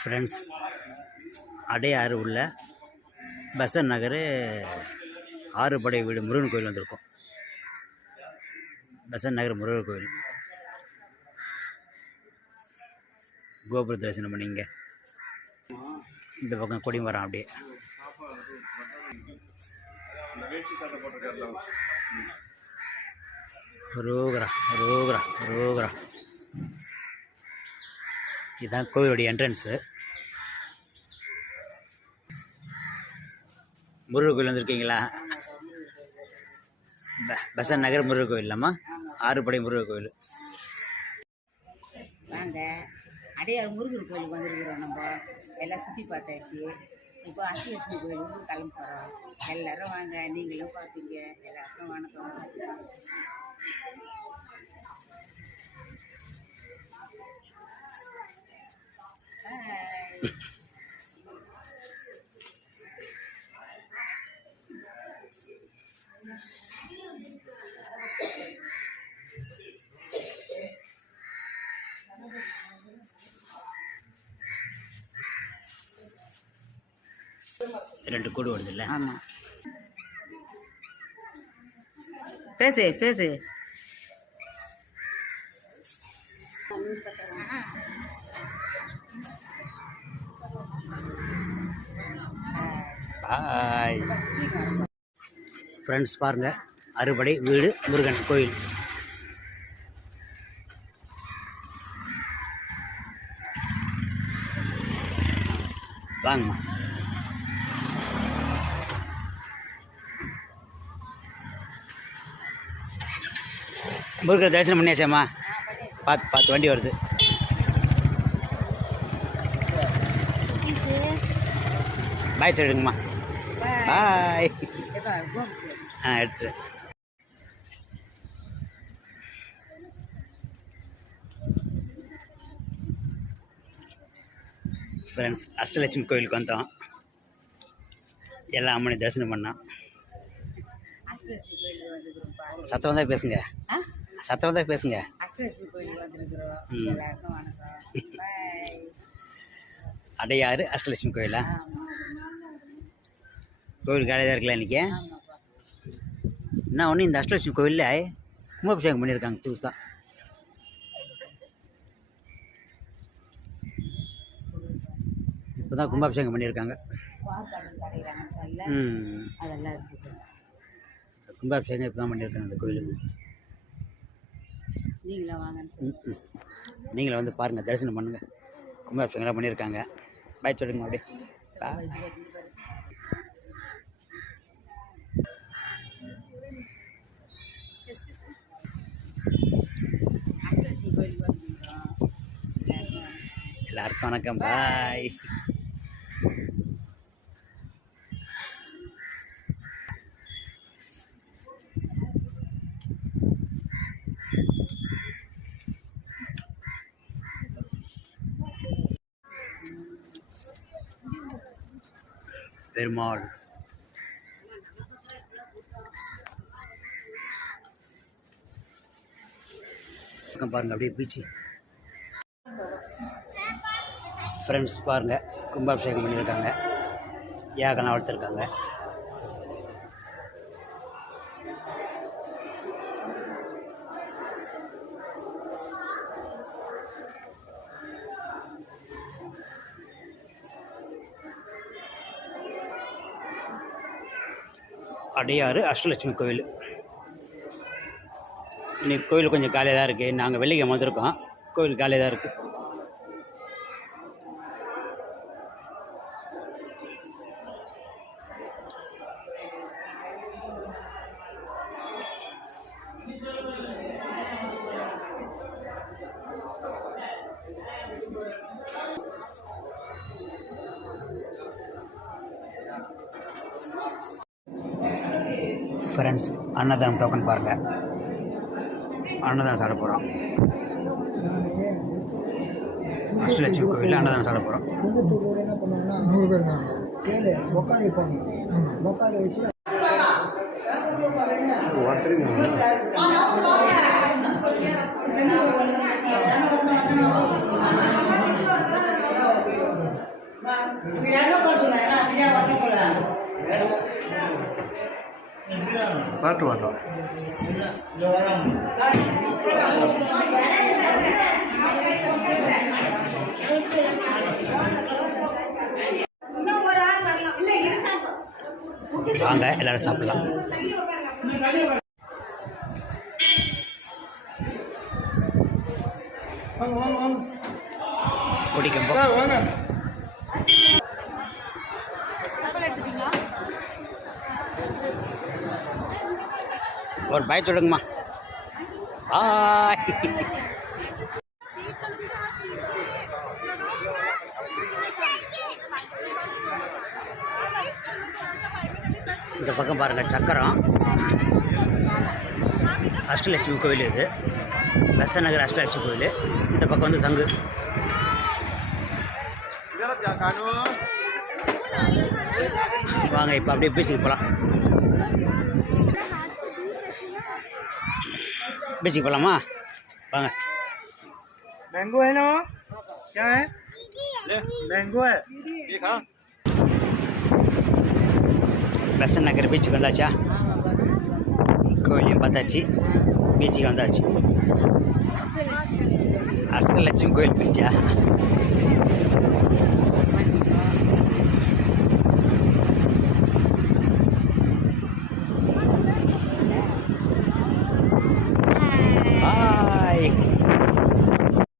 Friends, Adyar உள்ள பெசன்ட் நகர் ஆறுபடை வீடு முருகன் கோயில் வந்திருக்கோம். பெசன்ட் நகர் முருகன் கோயில் கோபுர தரிசனம் பண்ணிங்க. இந்த பக்கம் கொடி மரம் அப்படியே ரோகரா ரோகரா ரோகரா. இதுதான் கோயிலுடைய என்ட்ரன்ஸு. முருகன் கோயில் வந்திருக்கீங்களா? பெசன்ட் நகர் முருகன் கோயில் இல்லாமா, ஆறுபடை முருகன் கோயில். வாங்க, அடையாறு முருகர் கோயிலுக்கு வந்துருக்குறோம். நம்ம எல்லாம் சுற்றி பார்த்தாச்சு. இப்போ அஷ்டலட்சுமி கோயிலுக்கு கிளம்ப போகிறோம். எல்லோரும் வாங்க, நீங்களும் பார்ப்பீங்க. எல்லாருக்கும் வணக்கம். ரெண்டு கோடு வருது இல்லை? ஆமாம், பேசு பேசு. ஹாய் ஃப்ரெண்ட்ஸ், பாருங்கள், அறுபடை வீடு முருகன் கோயில். வாங்கம்மா. முருகன் தரிசனம் பண்ணியாச்சாம்மா? பார்த்து வண்டி வருது. பாய் சொல்லிடுங்கம்மா. பாய். எடுத்து ஃப்ரெண்ட்ஸ், அஷ்டலட்சுமி கோயிலுக்கு வந்தோம். எல்லா அம்மனை தரிசனம் பண்ணோம். சத்தம் தான் பேசுங்க, சத்தம் தான் பேசுங்க. அஷ்டலட்சுமி கோயிலுக்கு வந்துருக்குறோம். எல்லாருக்கும் வணக்கம். அடையாறு அஷ்டலட்சுமி கோயிலா? கோயில் காலையில் தான் இருக்கலாம் இன்றைக்கி. என்ன ஒன்று, இந்த அஷ்டலட்சுமி கோயிலில் கும்பாபிஷேகம் பண்ணியிருக்காங்க புதுசாக. இப்போ தான் கும்பாபிஷேகம் பண்ணியிருக்காங்க. கும்பாபிஷேகம் இப்போ தான் பண்ணியிருக்காங்க இந்த கோயிலுக்கு. நீங்களும் வந்து பாருங்கள், தரிசனம் பண்ணுங்கள். கும்பாபிஷேகம்லாம் பண்ணியிருக்காங்க. பாய் சொல்லுங்க அப்படியே. எல்லாருக்கும் வணக்கம். பாய். பெருமாள் பாருங்க, அப்படியே பீச்சு. ஃப்ரெண்ட்ஸ் பாருங்கள், கும்பாபிஷேகம் பண்ணியிருக்காங்க. யாகெல்லாம் வளர்த்துருக்காங்க. அடையாறு அஷ்டலட்சுமி கோயில். இன்னைக்கு கோயில் கொஞ்சம் காலியாக தான் இருக்குது. நாங்கள் வெள்ளிக்கிழமை வந்திருக்கோம். கோயில் காலியாக தான் இருக்குது. ஃப்ரெண்ட்ஸ், அன்னதானம் டோக்கன் பாருங்கள். அன்னதானம் சாப்பிட போகிறோம். அஷ்டலட்சுமி கோயிலில் அன்னதானம் சாப்பிட போகிறோம். 100 பேர் தான். உட்காந்து வைப்பாங்க. உட்காந்து வச்சு வரட்டும் வரட்டும். வாங்க எல்லாரும் சாப்பிடலாம். குடிக்கம்போ ஒரு பாய் சொல்லுங்கம்மா. பாய். இந்த பக்கம் பாருங்கள் சக்கரம். அஷ்டலட்சுமி கோயில் இது, பெசன்ட் நகர் அஷ்டலட்சுமி கோயில். இந்த பக்கம் வந்து சங்கு. வாங்க இப்போ அப்படியே பீச்சுக்கு போகலாம். பீச்சுக்கு போகலாமா? வாங்க. मैंगो है ना? क्या है? मैंगो है। देखा? பெசன்ட் நகர் பீச்சுக்கு வந்தாச்சா? கோயிலையும் பார்த்தாச்சு, பீச்சுக்கு வந்தாச்சு. அஷ்டலட்சுமி கோயில் பீச்சா?